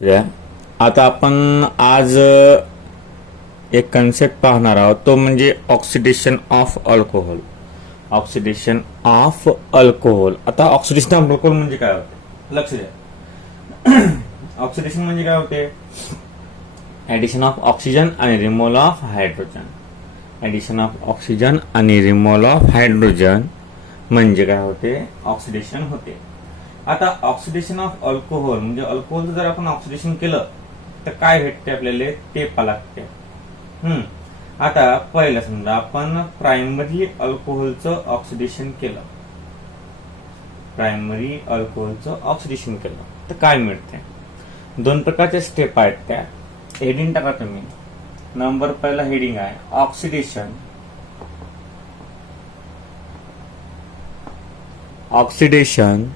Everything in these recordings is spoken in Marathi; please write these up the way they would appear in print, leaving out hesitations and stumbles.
आता आपण आज एक कन्सेप्ट पाहणार आहोत, तो म्हणजे oxidation of alcohol. Oxidation of alcohol. आता ऑक्सिडेशन ऑफ अल्कोहोल म्हणजे काय होते, लक्ष द्या. ऑक्सिडेशन म्हणजे काय होते? ऍडिशन ऑफ ऑक्सिजन आणि removal of hydrogen. Addition of oxygen आणि रिमूव्हल ऑफ हायड्रोजन म्हणजे काय होते? ऑक्सिडेशन होते. आता ऑक्सिडेशन ऑफ अल्कोहोल म्हणजे अल्कोहोलचं जर आपण ऑक्सिडेशन केलं तर काय भेटते आपल्याला ते लागते. आता पहिलं समजा आपण प्रायमरी अल्कोहोलचं ऑक्सिडेशन केलं. प्रायमरी अल्कोहोलचं ऑक्सिडेशन केलं तर काय मिळते? दोन प्रकारचे स्टेप आहेत. त्या हेडिंग टाका तुम्ही. नंबर पहिला हेडिंग आहे oxidation. Oxidation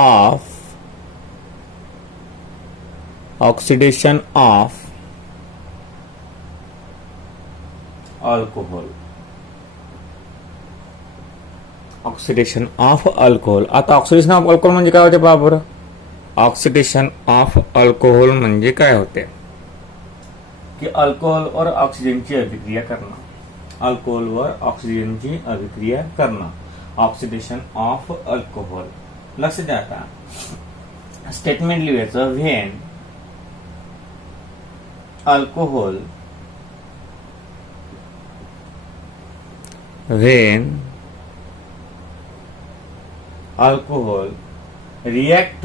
of oxidation of alcohol. Oxidation of alcohol. आता ऑक्सिडेशन ऑफ अल्कोहोल म्हणजे काय होते पहा बरं. ऑक्सिडेशन ऑफ अल्कोहोल म्हणजे काय होते की अल्कोहोल और ऑक्सिजनची अभिक्रिया करणं. अल्कोहोलवर ऑक्सिजनची अभिक्रिया करणं. Oxidation of alcohol. लक्ष द्या. आता स्टेटमेंट लिहायचं. When alcohol react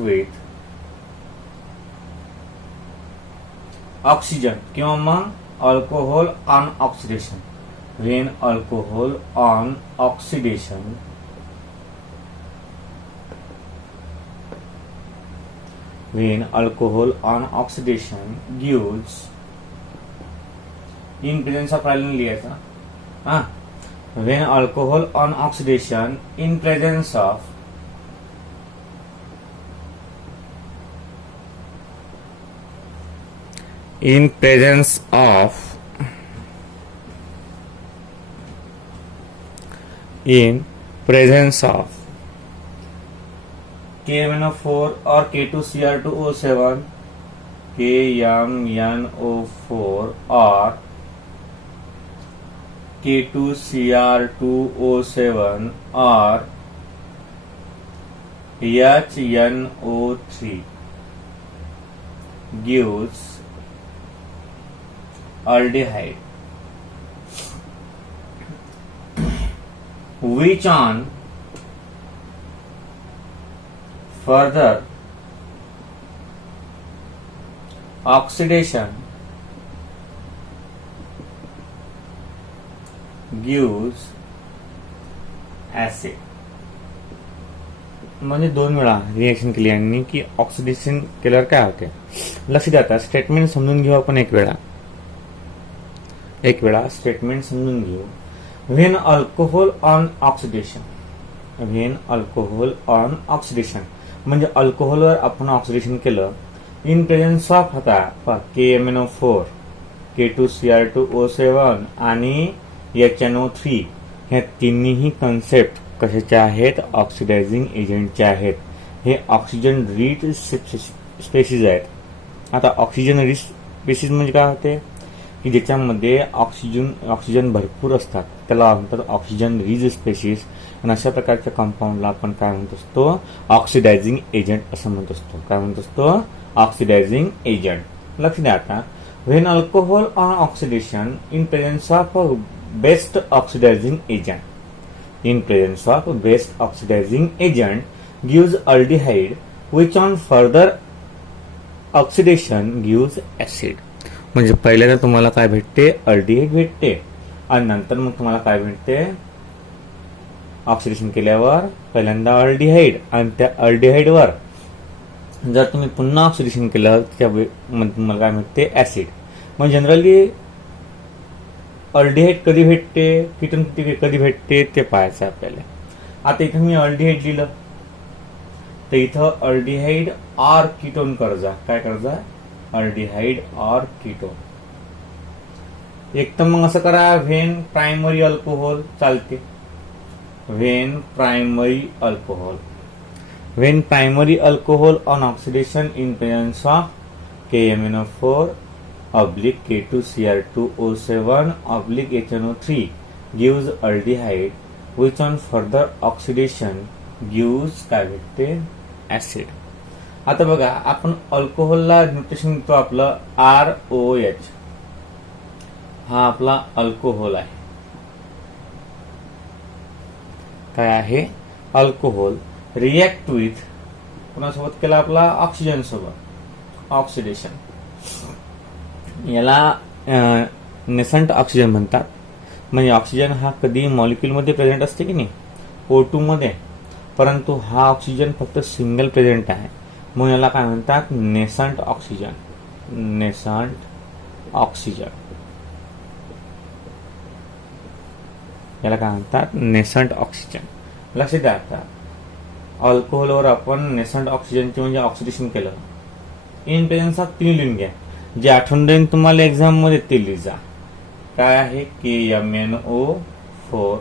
with oxygen किंवा मग alcohol on oxidation. When alcohol on oxidation gives in presence of लिहायचा. when alcohol on oxidation in presence of KMNO4 or K2Cr2O7, KMNO4 or K2Cr2O7 or HNO3 gives aldehyde, which on further oxidation gives acid. म्हणजे दोन वेळा रिएक्शन केली यांनी की ऑक्सिडेशन केल्यावर काय होते. लक्ष द्या. आता स्टेटमेंट समजून घेऊ आपण एक वेळा स्टेटमेंट समजून घेऊ. व्हेन अल्कोहोल ऑन ऑक्सिडेशन म्हणजे अल्कोहोलवर आपण ऑक्सिडेशन केलं इन प्रेझेन्स ऑफ होता KMNO4, K2Cr2O7 आणि HNO3. ह्या तिन्ही कन्सेप्ट कशाच्या आहेत? ऑक्सिडायझिंग एजंटच्या आहेत. हे ऑक्सिजन रिच स्पेसीज आहेत. आता ऑक्सिजन रिच स्पेसीज म्हणजे काय होते की ज्याच्यामध्ये ऑक्सिजन भरपूर असतात त्याला म्हणतात ऑक्सिजन रिच स्पेसीज. आणि अशा प्रकारच्या कंपाऊंडला आपण काय म्हणत असतो? ऑक्सिडायझिंग एजंट असं म्हणत असतो. काय म्हणत असतो? Oxidizing agent. लक्ष द्या. आता when alcohol on oxidation in presence of best oxidizing agent gives aldehyde, which on further oxidation gives acid. म्हणजे पहिल्यांदा तुम्हाला काय भेटते? अल्डिहाइड भेटते. आणि नंतर मग तुम्हाला काय भेटते? ऑक्सिडेशन केल्यावर पहिल्यांदा अल्डिहाइड आणि त्या अल्डिहाइडवर जर तुम्ही पुन्हा ऑक्सिडेशन केलं त्यामध्ये तुम्हाला काय भेटते? ऍसिड. मग जनरली अल्डिहाइड कधी भेटते, कीटोन कधी भेटते ते पाहायचं आपल्याला. आता इथं मी अल्डिहाइड लिहिलं तर इथं अल्डिहाइड ऑर कीटोन कर्जा. काय कर्जा? Aldehyde or ketone. एक तर मग असं करा व्हेन प्रायमरी अल्कोहोल चालते. when primary alcohol on oxidation in presence of KMnO4 oblique K2Cr2O7 oblique HNO3 gives aldehyde which on further oxidation gives काय भेटते ऍसिड. आता बघा आपण अल्कोहोलला न्यूट्रिशन देतो आपलं ROH. हा आपला अल्कोहोल आहे. काय आहे अल्कोहोल रिएक्ट विथ कोणासोबत केला आपला ऑक्सिजन सोबत ऑक्सिडेशन. याला नेसंट ऑक्सिजन म्हणतात. म्हणजे ऑक्सिजन हा कधी मॉलिक्यूल मध्ये प्रेझेंट असते की नाही O2 मध्ये, परंतु हा ऑक्सिजन फक्त सिंगल प्रेझेंट आहे म्हणून याला काय म्हणतात नेसंट ऑक्सिजन. नेसंट ऑक्सिजन याला काय म्हणतात नेसंट ऑक्सिजन. लक्षात द्या आता अल्कोहोलवर आपण नेसंट ऑक्सिजनचे म्हणजे ऑक्सिडेशन केलं इन प्रेझेन्स ऑफ 3 लिहून घ्या. जे आठवण देईन तुम्हाला एक्झाम मध्ये ते लिहा. काय आहे KMnO4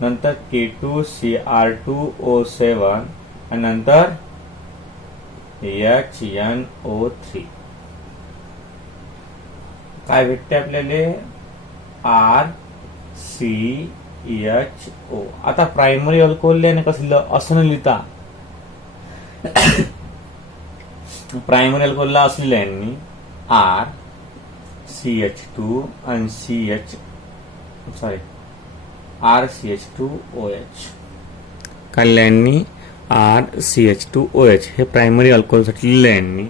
नंतर K2Cr2O7 आणि नंतर HNO3. काय भेटते आपल्याला RCHO. आता प्रायमरी अल्कोहोल लिहाने कसं लिहिलं असं न लिहिता प्रायमरी अल्कोहोलला असं लिहिलं RCH2 आणि RCH2OH. कल्याणी RCH2OH हे प्रायमरी अल्कोहोल साठी लिहिलं यांनी.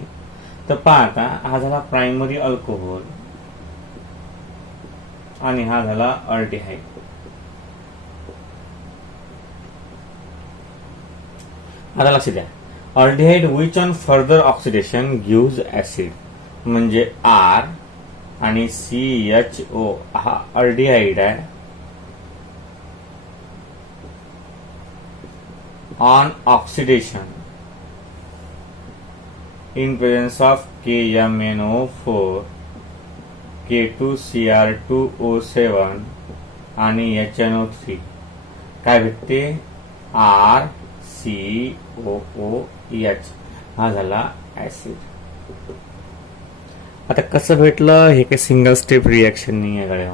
तर पहा आता हा झाला प्रायमरी अल्कोहोल आणि हा झाला अल्डिहाइड. आता लक्ष द्या aldehyde which on further oxidation gives acid. म्हणजे R आणि CHO हा अल्डिहाइड आहे. On oxidation in presence of KMnO4 K2Cr2O7 आणि HNO3 काय भेटते RCOOH. हा झाला ऍसिड. आता कसं भेटलं हे काही सिंगल स्टेप रिएक्शन नाही आहे गड्या.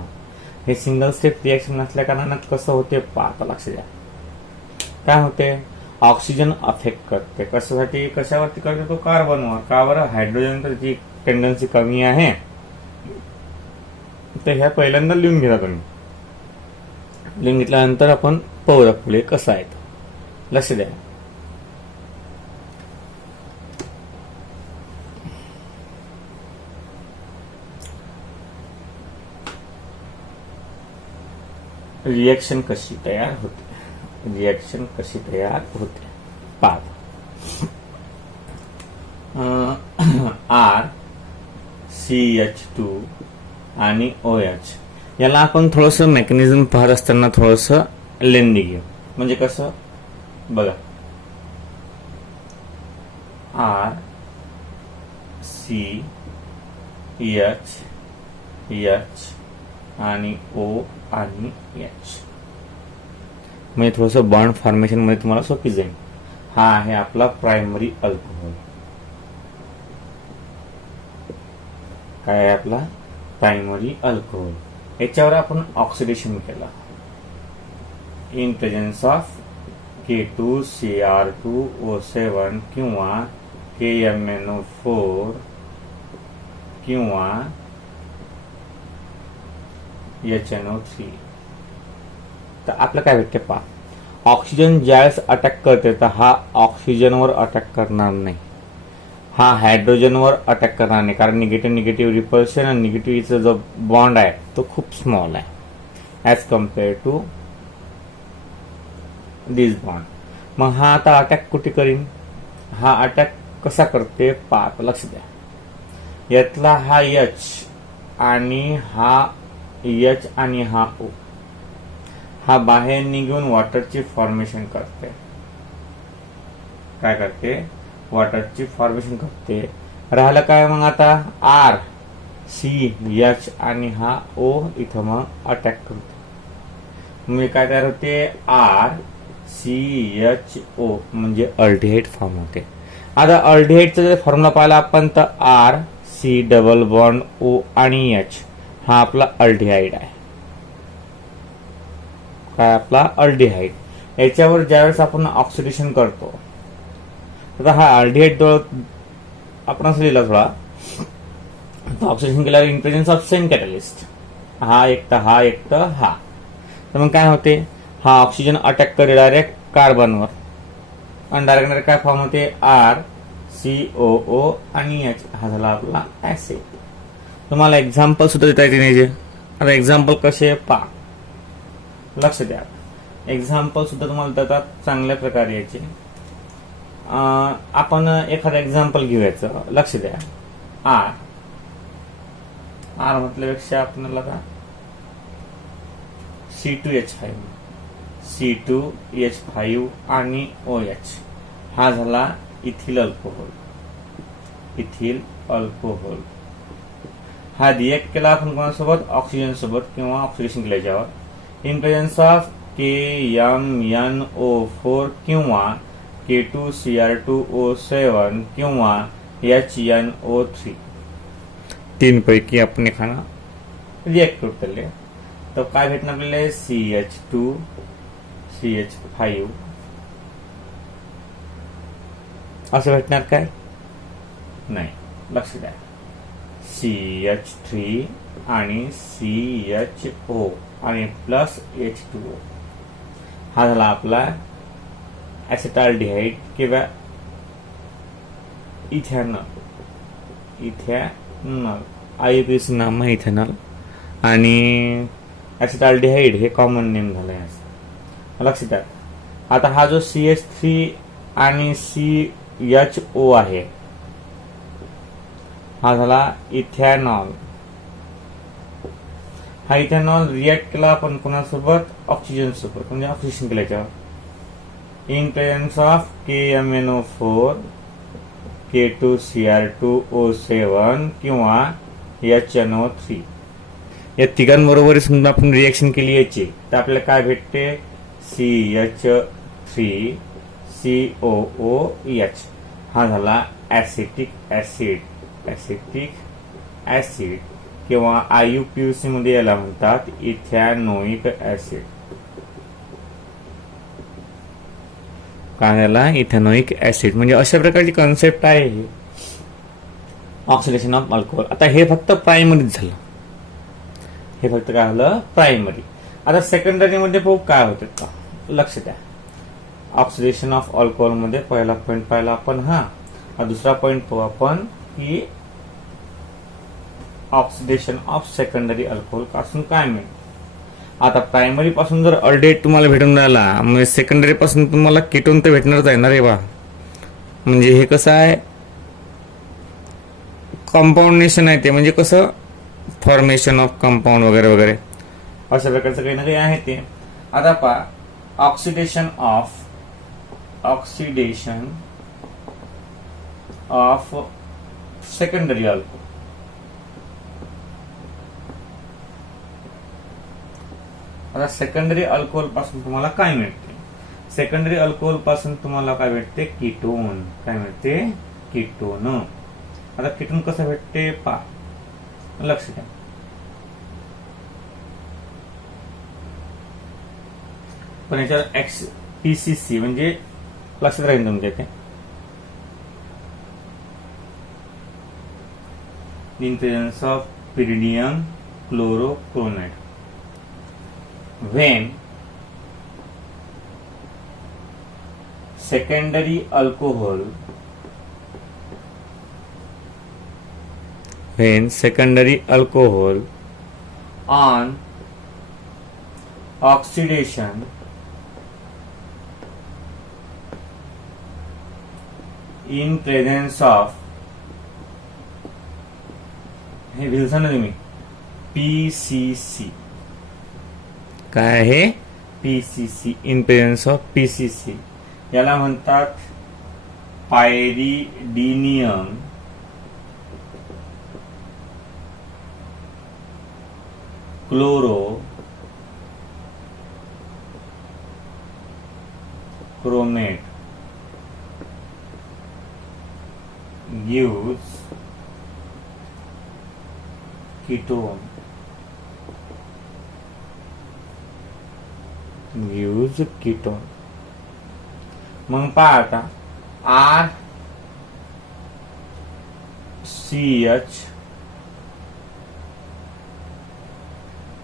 हे सिंगल स्टेप रिएक्शन नसल्या कारणात कसं होते पाहता लक्ष द्या. काय होते ऑक्सिजन अफेक्ट करते. कशासाठी कशावरती करते तो कार्बनवर. का बरं हायड्रोजन तर त्याची टेंडन्सी कमी आहे. तर ह्या पहिल्यांदा लिहून घ्या तुम्ही. लिहून घेतल्यानंतर आपण पाहूया पुढे कसं आहे. लक्ष द्या रिएक्शन कशी तयार होते. रिएक्शन कशी तयार होते पाहत. RCH2 आणि OH याला आपण थोडस मेकॅनिझम पाहत असताना थोडस लेंदी घेऊ. म्हणजे कसं बघा RCH आणि O आणि H म्हणजे थोडस बॉन्ड फॉर्मेशन मध्ये तुम्हाला सोपी जाईल. हा आहे आपला प्रायमरी अल्कोहोल. काय आहे आपला प्रायमरी अल्कोहोल. याच्यावर आपण ऑक्सिडेशन केलं इन प्रेझेन्स ऑफ K2Cr2O7 किंवा KMnO4 किंवा HNO3. तर आपलं काय भेटते पहा ऑक्सिजन ज्यावेळेस अटॅक करते तर हा ऑक्सिजनवर अटॅक करणार नाही. हा हायड्रोजनवर अटॅक करणार नाही कारण निगेटिव्ह रिपल्शन आणि निगेटिव्हचा जो बॉन्ड आहे तो खूप स्मॉल आहे as compare to this bond. मग हा आता अटॅक कुठे करीन. हा अटॅक कसा करते पहा लक्ष द्या. यातला हा H आणि हा O हा बाहेर निघून वॉटरची फॉर्मेशन करते. काय करते वॉटरची फॉर्मेशन करते. राहिलं काय मग आता RCH आणि हा O इथं मग अटॅक करतो. म्हणजे काय तयार होते CHO म्हणजे अल्डिहाइड फॉर्म होते. आता अल्डिहाइडचा जर फॉर्म्युला पाहिला आपण तर RC डबल बॉन्ड O आणि H हा आपला अल्डिहाइड आहे. काय आपला अल्डिहाइड. याच्यावर ज्यावेळेस आपण ऑक्सिडेशन करतो आता हा अल्डिहाइड आपण असं लिहिला थोडा ऑक्सिडेशन केल्यावर in presence of same catalyst हा एक तर हा तर मग काय होते हा ऑक्सिजन अटॅक करे डायरेक्ट कार्बनवर आणि डायरेक्ट काय फॉर्म होते RCOO आणि H हा झाला आपला ऍसिड. तुम्हाला एक्झाम्पल सुद्धा देता येते नाही. आता एक्झाम्पल कसे पा लक्ष द्या. एक्झाम्पल सुद्धा तुम्हाला देतात चांगल्या प्रकारे याचे. आपण एखादं एक्झाम्पल घेऊयाचं. लक्ष द्या. आर म्हटल्यापेक्षा आपल्याला का C2H5 आणि OH हा झाला इथिल अल्कोहोल. हा रिएक्ट केला आपण कोणासोबत ऑक्सिजन सोबत किंवा ऑक्सिडेशन केल्याच्यावर इन प्रेझेन्स ऑफ KMnO4 किंवा K2Cr2O7 किंवा HNO3 तीन पैकी आपण एखादा रिएक्ट करतले तर काय भेटणार आपल्याला CH2CH5 असं भेटणार काय नाही. लक्ष द्या. CH3 आणि CHO आणि प्लस H2O हा झाला आपला ऍसिटाल्डिहाइड किंवा इथेनॉल IUPAC नाम आहे इथेनॉल आणि ऍसिटाल्डिहाइड हे कॉमन नेम झालं आहे. लक्षात द्या. आता हा जो CH3 आणि CHO आहे हा झाला इथेनॉल. हा इथेनॉल रिएक्ट केला आपण कोणासोबत ऑक्सिजन सोबत म्हणजे ऑक्सिजन केल्याच्यावर in presence of KMnO4 K2Cr2O7 किंवा HNO3 या तिघांबरोबर समजा आपण रिएक्शन केली याची तर आपल्याला काय भेटते CH3COOH हा झाला ऍसिटिक ऍसिड किंवा IUPAC मध्ये याला म्हणतात इथॅनोइक ऍसिड. काय याला इथॅनोइक ऍसिड म्हणजे अशा प्रकारची कॉन्सेप्ट आहे ही ऑक्सिडेशन ऑफ अल्कोहोल. आता हे फक्त प्रायमरीच झालं. हे फक्त काय झालं प्रायमरी. आता सेकंडरी मध्ये बघू काय होतं का. लक्ष द्या. ऑक्सिडेशन ऑफ अल्कोहोल मध्ये पहिला पॉईंट पाहिला आपण हा दुसरा पॉईंट पाहू आपण की ऑक्सिडेशन ऑफ सेकंडरी अल्कोहोल पासून काय मिळेल. आता प्रायमरी पासून जर अल्डिहाइड तुम्हाला भेटून राहिला म्हणजे सेकंडरी पासून तुम्हाला कीटोन तर भेटणारच आहे ना रे बा. म्हणजे हे कसं आहे कॉम्पाउंडेशन आहे ते म्हणजे कसं फॉर्मेशन ऑफ कंपाऊंड वगैरे वगैरे अशा प्रकारचं काही ना काही आहे ते. आता पहा ऑक्सिडेशन ऑफ सेकंडरी अल्कोहोल. आता सेकंडरी अल्कोहोल पासून तुम्हाला काय मिळते. सेकंडरी अल्कोहोल पासून तुम्हाला काय भेटते कीटोन. काय मिळते कीटोन. आता कीटोन कसं भेटते पा लक्ष द्या. पण याच्यावर PCC म्हणजे लक्षात राहील तुमच्या इथे in presence of pyridinium chlorochromate. When secondary alcohol on oxidation in presence of हे विल्सन ना तुम्ही PCC काय आहे PCC in presence of PCC याला म्हणतात पायरिडिनियम chromate gives ketone मग पहा आता RCH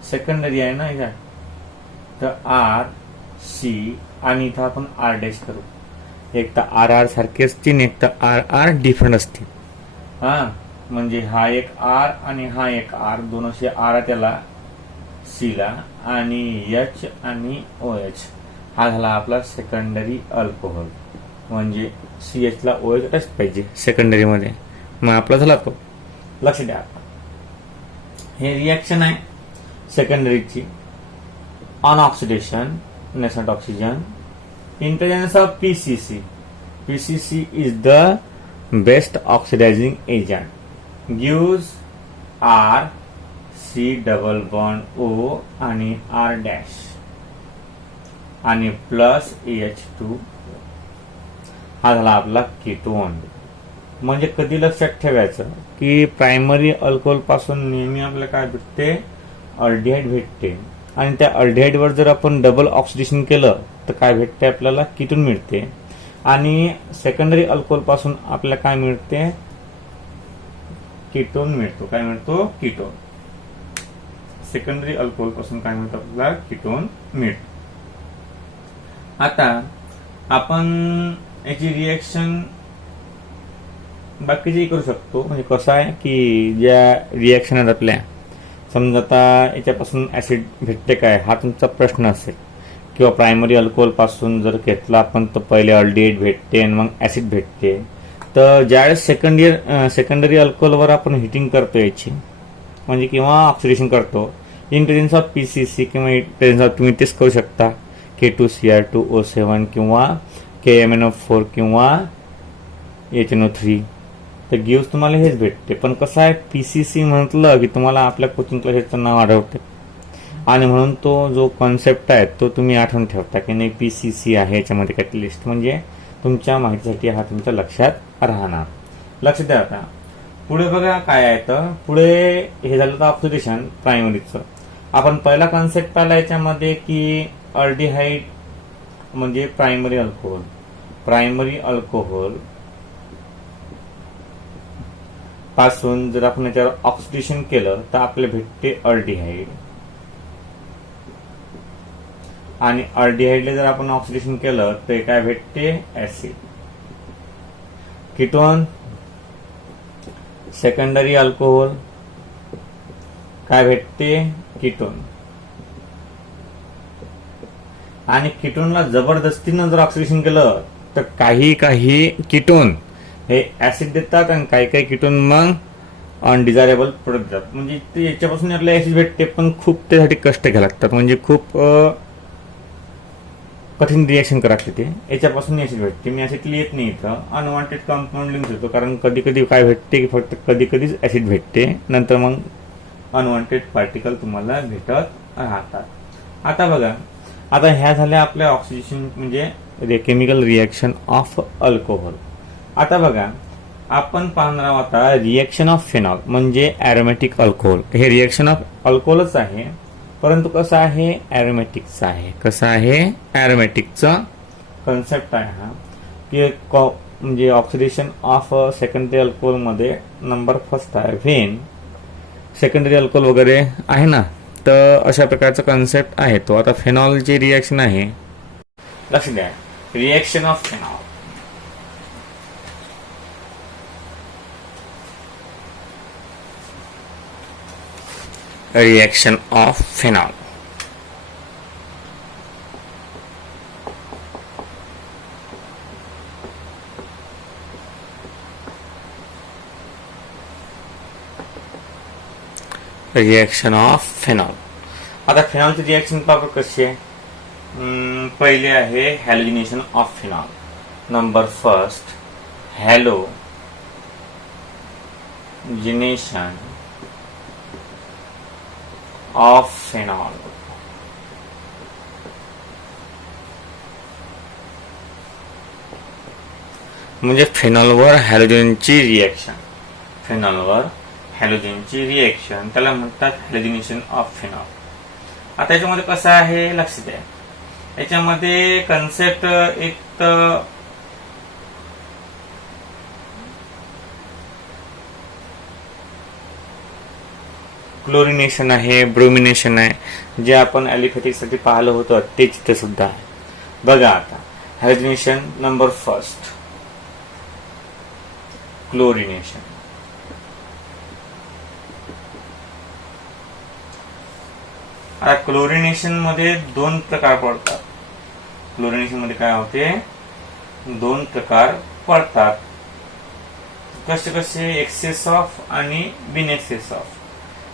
सेकंडरी आहे ना याच्यात, तर आर सी आणि इथं आपण आर डॅश करू. एक तर आर आर सारखे असतील, एक तर आर आर डिफरंट असतील. हा म्हणजे हा एक आर आणि हा एक आर, दोन असे आर त्याला सी ला, आणि एच आणि ओ एच हा झाला आपला सेकंडरी अल्कोहोल. म्हणजे सी एच ला ओ एच पाहिजे सेकंडरी मध्ये, मग आपला झाला तो. लक्ष द्या, हे रिएक्शन आहे सेकंडरीची. On oxidation nascent oxygen in presence of PCC. PCC is the best oxidizing agent. Gives R C double bond O आणि R dash आणि प्लस AH2. हा झाला आपला कीटोन. म्हणजे कधी लक्षात ठेवायचं की प्रायमरी अल्कोहोल पासून नेहमी आपल्याला काय भेटते, अल्डिहाइड भेटते. आणि त्या अल्डिहाइडवर जर आपण डबल ऑक्सिडेशन केलं तर काय भेटते, आपल्याला कीटोन मिळते. आणि सेकंडरी अल्कोहोल पासून आपल्याला काय मिळते, कीटोन मिळतो. काय मिळतो, कीटोन. सेकंडरी अल्कोहोल पासून काय मिळतं, आपल्याला कीटोन मिळतो. आता आपण याची रिएक्शन बाकीचेही करू शकतो. म्हणजे कसं आहे की ज्या रिएक्शन आहेत आपल्या, समजा आता याच्यापासून ऍसिड भेटते काय, हा तुमचा प्रश्न असेल. किंवा प्रायमरी अल्कोहोल पासून जर घेतला आपण तर पहिले अल्डिहाइड भेटते आणि मग ऍसिड भेटते. तर ज्यावेळेस सेकंडरी अल्कोहोलवर आपण हिटिंग करतो याची, म्हणजे किंवा ऑक्सिडेशन करतो इन प्रेझेन्स ऑफ पीसीसी, किंवा इन प्रेझेन्स ऑफ तुम्ही तेच करू शकता K2Cr2O7 किंवा KMnO4 किंवा HNO3, तर गिव्स तुम्हाला हेच भेटते. पण कसं आहे, पीसीसी म्हटलं की तुम्हाला आपल्या कोचिंग क्लासेसचं नाव आठवते, आणि म्हणून तो जो कॉन्सेप्ट आहे तो तुम्ही आठवून ठेवता की नाही पीसीसी आहे याच्यामध्ये कॅटलिस्ट. म्हणजे तुमच्या माहितीसाठी हा तुमच्या लक्षात राहणार. लक्ष द्या. आता पुढे बघा काय आहे, तर पुढे हे झालं तर ऑक्सिडेशन प्रायमरीचं. आपण पहिला कॉन्सेप्ट पाहिला याच्यामध्ये की अल्डिहाइड म्हणजे प्रायमरी अल्कोहोल पासून जर आपण याच्यावर ऑक्सिडेशन केलं तर आपल्याला भेटते अल्डिहाइड, आणि अल्डिहाइडला जर आपण ऑक्सिडेशन केलं तर काय भेटते, ऍसिड. कीटोन सेकंडरी अल्कोहोल काय भेटते, कीटोन. आणि कीटोनला जबरदस्तीनं जर ऑक्सिडेशन केलं तर काही कीटोन हे ऍसिड देतात आणि काही कीटोन मग अनडिझायरेबल प्रोडक्ट देतात. म्हणजे ते याच्यापासून आपल्याला ऍसिड भेटते, पण खूप त्यासाठी कष्ट घ्यायला लागतात. म्हणजे खूप कठीण रिएक्शन करावं लागते. ते याच्यापासून ऍसिड भेटते. मी ऍसिड येत नाही इथं, अनवॉन्टेड कंपाऊंड लिंक्स होतो. कारण कधी कधी काय भेटते की फक्त कधीच ऍसिड भेटते, नंतर मग अनवॉन्टेड पार्टिकल तुम्हाला भेटत राहतात. आता बघा, आता ह्या झाल्या आपल्या ऑक्सिडेशन म्हणजे केमिकल रिएक्शन ऑफ अल्कोहोल. आता बघा, आपण पाहणार आहोत आता रिएक्शन ऑफ फेनॉल म्हणजे ॲरोमॅटिक अल्कोहोल. हे रिएक्शन ऑफ अल्कोहोलच आहे, परंतु कसं आहे, ॲरोमॅटिकचं आहे. कसं आहे, ॲरोमॅटिकचा कन्सेप्ट आहे हा, की म्हणजे ऑक्सिडेशन ऑफ सेकंडरी अल्कोहोल मध्ये नंबर फर्स्ट आहे. व्हेन सेकंडरी अल्कोहोल वगैरे आहे ना, तर अशा प्रकारचा कन्सेप्ट आहे तो. आता फेनॉलची रिएक्शन आहे, लक्ष द्या. Reaction of phenol, reaction of phenol. Reaction of phenol. आता फेनॉलची रिएक्शन पाहू कशी आहे. पहिले आहे halogenation of phenol. Number first, halogenation of phenol. म्हणजे फेनॉलवर हॅलोजनची रिएक्शन, फेनॉलवर हॅलोजनची रिएक्शन त्याला म्हणतात हॅलोजिनेशन ऑफ फेनॉल. आता याच्यामध्ये कसं आहे लक्ष द्या, याच्यामध्ये कन्सेप्ट एक तर क्लोरिनेशन आहे, ब्रोमिनेशन आहे, जे आपण ॲलिफॅटिक साठी पाहिलं होतं तेच इथे सुद्धा आहे. बघा आता हॅलोजिनेशन नंबर फर्स्ट, क्लोरिनेशन. आता क्लोरिनेशन मध्ये दोन प्रकार पडतात. क्लोरिनेशन मध्ये काय होते, दोन प्रकार पडतात. कसे कसे, एक्सेस ऑफ आणि बिन एक्सेस ऑफ.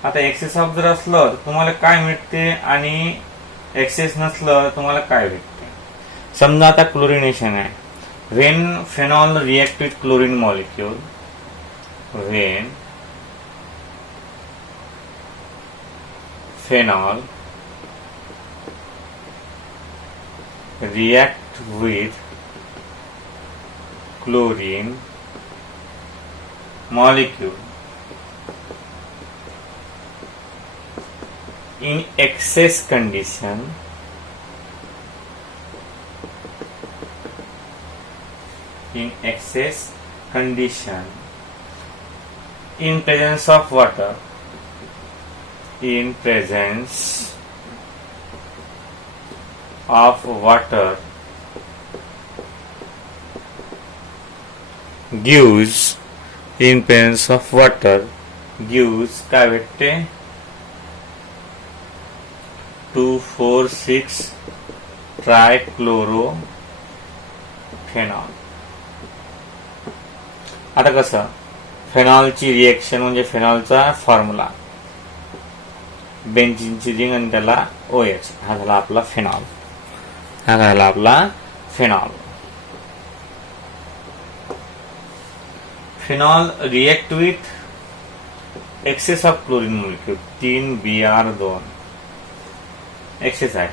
आता एक्सेस ऑफ जर असलं तर तुम्हाला काय मिळते आणि एक्सेस नसलं तर तुम्हाला काय भेटते. समजा आता क्लोरिनेशन आहे, when phenol react with chlorine molecule, when phenol react with chlorine molecule in excess condition, in excess condition, in presence of water, in presence of water, gives, in presence of water gives काय भेटते, 2,4,6 ट्रायक्लोरोफेनॉल. आता कसं, फेनॉलची रिएक्शन म्हणजे फेनॉलचा फॉर्म्युला बेंझिनची रिंग आणि त्याला OH, हा झाला आपला फेनॉल, हा झाला आपला phenol. Phenol react with excess of chlorine molecule, 3Br2 excess आहे.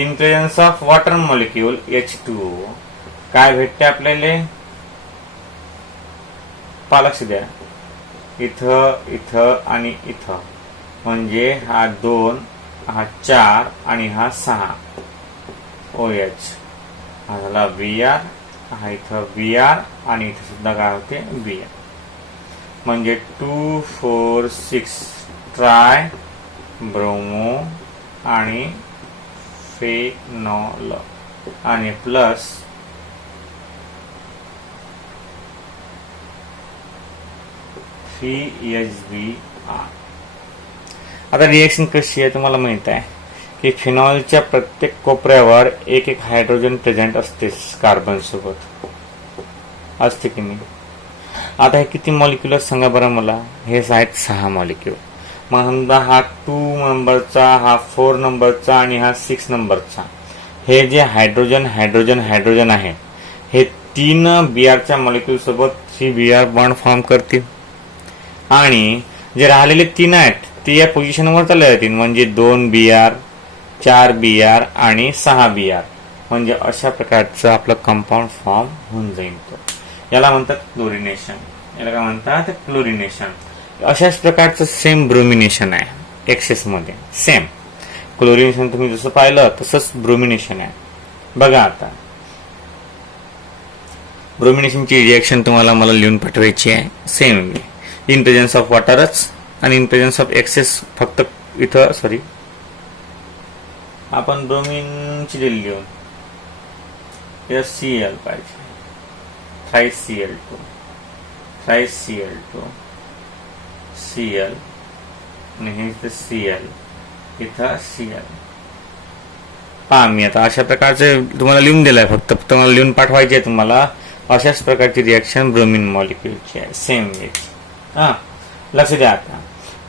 In presence of water molecule H2O काय भेटते आपल्याला, लक्ष द्या, इथं इथं आणि इथं, म्हणजे हा 2, हा 4 आणि हा 6 OH, हा झाला Br, हा इथं Br आणि इथं सुद्धा काय होते Br, म्हणजे 2,4,6 ट्राय ब्रोमो आणि फेनॉल आणि प्लस CHBr. आता रिएक्शन कशी आहे तुम्हाला माहित आहे की फिनॉलच्या प्रत्येक कोपऱ्यावर एक एक हायड्रोजन प्रेझेंट असते कार्बन सोबत, असते की नाही. आता हे किती मॉलिक्युल सांगा बरं मला, हे आहेत 6 मॉलिक्युल. मग समजा हा 2 नंबरचा, हा 4 नंबरचा आणि हा 6 नंबरचा, हे जे हायड्रोजन हायड्रोजन हायड्रोजन आहे, हे 3 Br मॉलिक्युल सोबत 3Br बॉन्ड फॉर्म करतील आणि जे राहिलेले 3 आहेत ते या पोझिशनवर चालले जातील, म्हणजे 2 Br, 4 Br आणि 6 Br, म्हणजे अशा प्रकारचं आपलं कंपाऊंड फॉर्म होऊन जाईल. याला म्हणतात क्लोरिनेशन. याला काय म्हणतात, क्लोरिनेशन. अशाच प्रकारचं सेम ब्रोमिनेशन आहे एक्सेस मध्ये. सेम क्लोरिनेशन तुम्ही जसं पाहिलं तसंच ब्रोमिनेशन आहे. बघा आता ब्रोमिनेशनची रिएक्शन तुम्हाला मला लिहून पाठवायची आहे. सेम इन प्रेझेन्स ऑफ वॉटरच आणि इन प्रेझेन्स ऑफ एक्सेस, फक्त इथं सॉरी आपण ब्रोमिनची लिहून Cl पाहिजे, TriCl2 Cl आणि हे इथं Cl, इथं Cl. पहा मी आता अशा प्रकारचे तुम्हाला लिहून दिलंय, फक्त तुम्हाला लिहून पाठवायचे आहे. तुम्हाला अशाच प्रकारची रिएक्शन ब्रोमिन मॉलिक्युलची आहे, सेम याची. हा लक्ष द्या. आता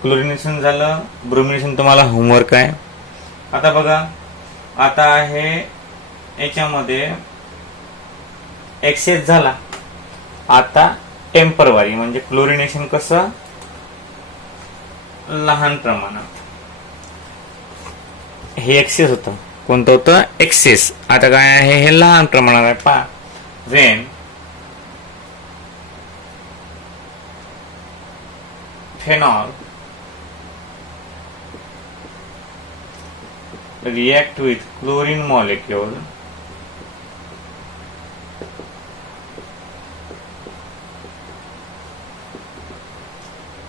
क्लोरिनेशन झालं, ब्रोमिनेशन तुम्हाला होमवर्क आहे. आता बघा, आता आहे याच्यामध्ये एक्सेस झाला, आता टेम्पररी म्हणजे क्लोरिनेशन कसं लहान प्रमाणात. हे एक्सेस होतं, कोणतं होतं एक्सेस. आता काय आहे, हे लहान प्रमाणात आहे. पहा, Wien phenol react with chlorine molecule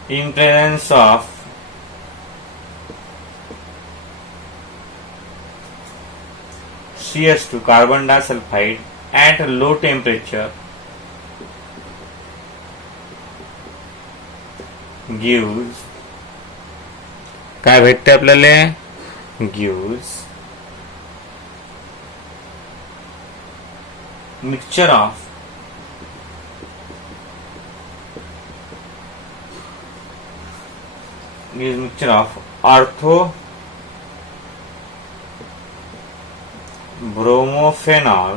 in presence of CS2 carbon disulfide at low temperature gives काय भेटते आपल्याला gives mixture of ortho bromophenol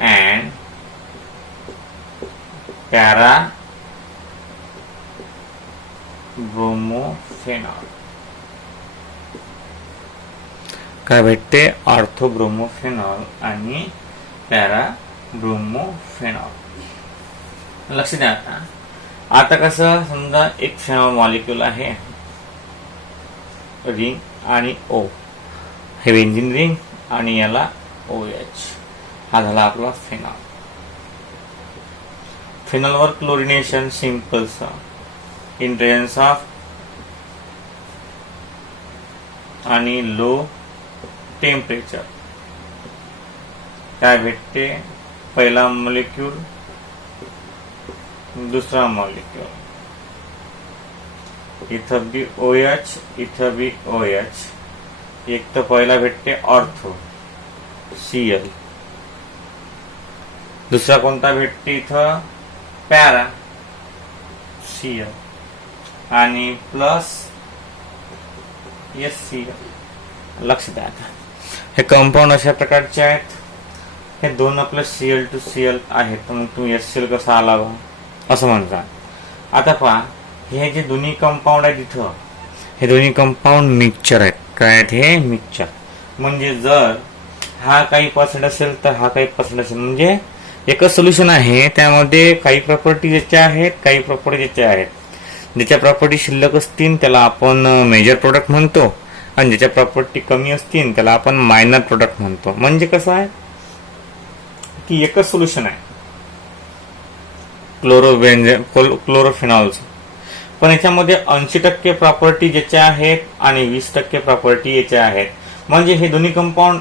and para bromophenol काय भेटते ऑर्थोब्रोमोफेनॉल आणि पॅराब्रोमोफेनॉल लक्ष द्या आता कसं समजा एक फेनॉल मॉलिक्यूल आहे रिंग आणि ओ हे बेंझिन रिंग आणि याला OH हा झाला आपला फेनॉल फेनॉलवर chlorination simple in presence of आणि लो टेम्परेचर काय भेटते पहिला मॉलिक्यूल दुसरा मॉलिक्यूल इथं बी OH इथं बी OH एक तर पहिला भेटते ऑर्थो Cl दुसरा कोणता भेटते इथं पॅरा Cl आणि प्लस HCl लक्ष द्या हे कंपाऊंड अशा प्रकारचे आहेत हे दोन आपलं Cl2Cl आहेत तर मग तुम्ही HCl कसा आला असं म्हणता आता पहा हे जे दोन्ही कंपाऊंड आहेत इथं हे दोन्ही कंपाऊंड मिक्सचर आहेत काय आहेत हे मिक्सचर म्हणजे जर हा काही पर्सेंट असेल तर हा काही पर्सेंट असेल म्हणजे एकच सोल्युशन आहे त्यामध्ये काही प्रॉपर्टी ज्याच्या आहेत काही प्रॉपर्टी ज्याच्या आहेत ज्याच्या प्रॉपर्टी शिल्लक असतील त्याला आपण मेजर प्रोडक्ट म्हणतो आणि ज्याच्या प्रॉपर्टी कमी असतील त्याला आपण मायनर प्रोडक्ट म्हणतो म्हणजे कसं आहे की एकच सोल्युशन आहे क्लोरोफेनॉलचं पण याच्यामध्ये 80% प्रॉपर्टी ज्याच्या आहेत आणि 20% प्रॉपर्टी याच्या आहेत म्हणजे हे दोन्ही कंपाऊंड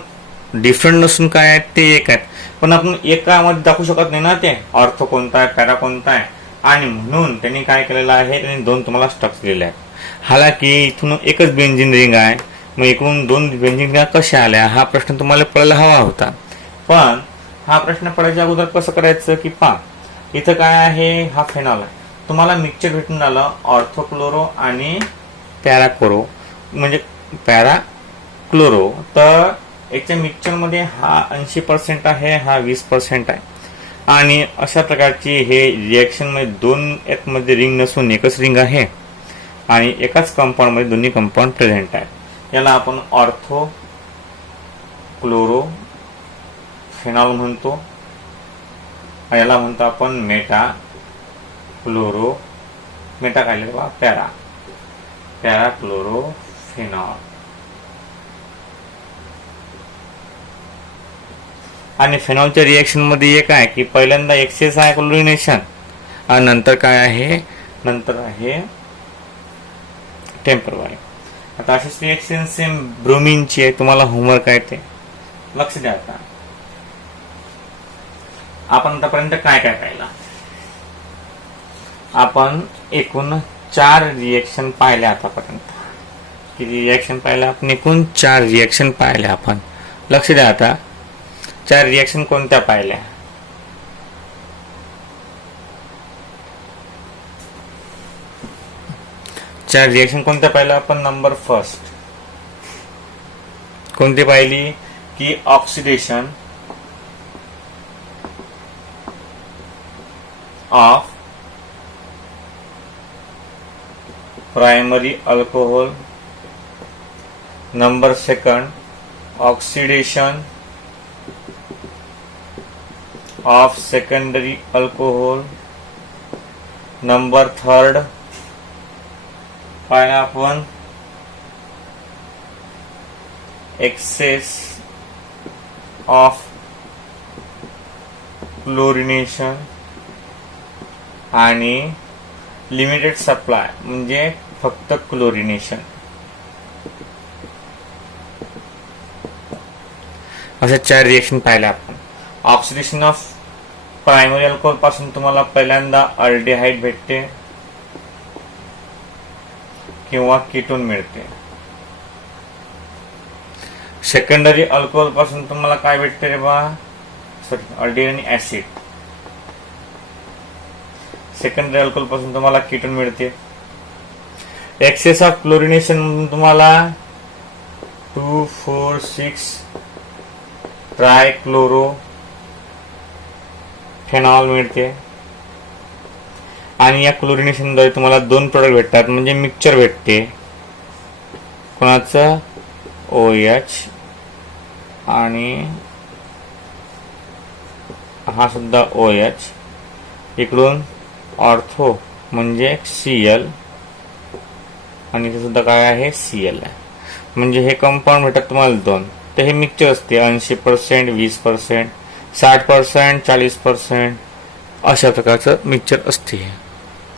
डिफरंट नसून काय आहेत ते एक आहेत पण आपण एकामध्ये दाखवू शकत नाही ना ते ऑर्थो कोणता आहे पॅरा कोणता आहे आणि म्हणून त्यांनी काय केलेलं आहे त्यांनी दोन तुम्हाला स्टक्स दिलेले आहेत हालाकी इथून एकच बेंझिन रिंग आहे मग इकडून दोन बेंझिन रिंगा कशा आल्या हा प्रश्न तुम्हाला पडायला हवा होता पण हा प्रश्न पडायच्या अगोदर कसं करायचं की पहा इथं काय आहे हा फेनॉल आहे तुम्हाला मिक्सचर भेटून आलं ऑर्थोक्लोरो आणि पॅराक्लोरो म्हणजे पॅराक्लोरो तर याच्या मिक्सचर मध्ये हा 80% आहे हा 20% आहे आणि अशा प्रकारची हे रिएक्शन मध्ये दोन एक मध्ये रिंग नसून एकच रिंग आहे आणि एकाच कंपाऊंड मध्ये दोन्ही कंपाऊंड प्रेझेंट आहे याला आपण ऑर्थो क्लोरो फेनॉल म्हणतो याला म्हणतो आपण मेटा क्लोरो मेटा काय लिहिलं पॅराक्लोरोफेनॉल आणि फेनॉलच्या रिएक्शन मध्ये एक आहे की पहिल्यांदा एक्सेस आहे क्लोरिनेशन आणि नंतर काय आहे नंतर आहे टेम्परवारी आता अशीच रिएक्शन सेम ब्रोमीनची आहे तुम्हाला होमवर्क आहे ते लक्ष द्या आता आपण आतापर्यंत काय काय पाहिलं आपण एकूण 4 रिएक्शन पाहिले आतापर्यंत किती रिएक्शन पाहिलं आपण एकूण 4 रिएक्शन पाहिले आपण लक्ष द्या आता 4 रिएक्शन कोणत्या पाहिल्या 4 रिएक्शन कोणत्या पाहिल्या आपण नंबर फर्स्ट कोणती पाहिली की oxidation of primary alcohol number second oxidation of secondary alcohol number third पाहिला आपण एक्सेस ऑफ क्लोरिनेशन आणि लिमिटेड सप्लाय म्हणजे फक्त क्लोरिनेशन. अशा 4 रिएक्शन पाहिल्या आपण. ऑक्सिडेशन ऑफ प्रायमरी अल्कोहोल पासून तुम्हाला पहिल्यांदा अल्डिहाइड भेटते किंवा कीटोन मिळते. सेकंडरी अल्कोहोल पासून तुम्हाला काय भेटते रे बा, सॉरी अल्डिहाइड आणि ऍसिड. सेकंडरी अल्कोहोल पासून तुम्हाला कीटोन मिळते. एक्सेस ऑफ क्लोरिनेशन मधून तुम्हाला 2,4,6 ट्रायक्लोरो फेनॉल मिळते. आणि या क्लोरिनेशनद्वारे तुम्हाला 2 प्रोडक्ट भेटतात, म्हणजे मिक्सचर भेटते. कोणाचं, OH आणि हा सुद्धा OH. इकडून ऑर्थो म्हणजे Cl आणि इथे सुद्धा काय आहे, Cl आहे. म्हणजे हे कंपाऊंड भेटत तुम्हाला 2. तर हे मिक्सचर असते 80%, 20%, 60%, 40% अशा प्रकारचं मिक्सचर असते.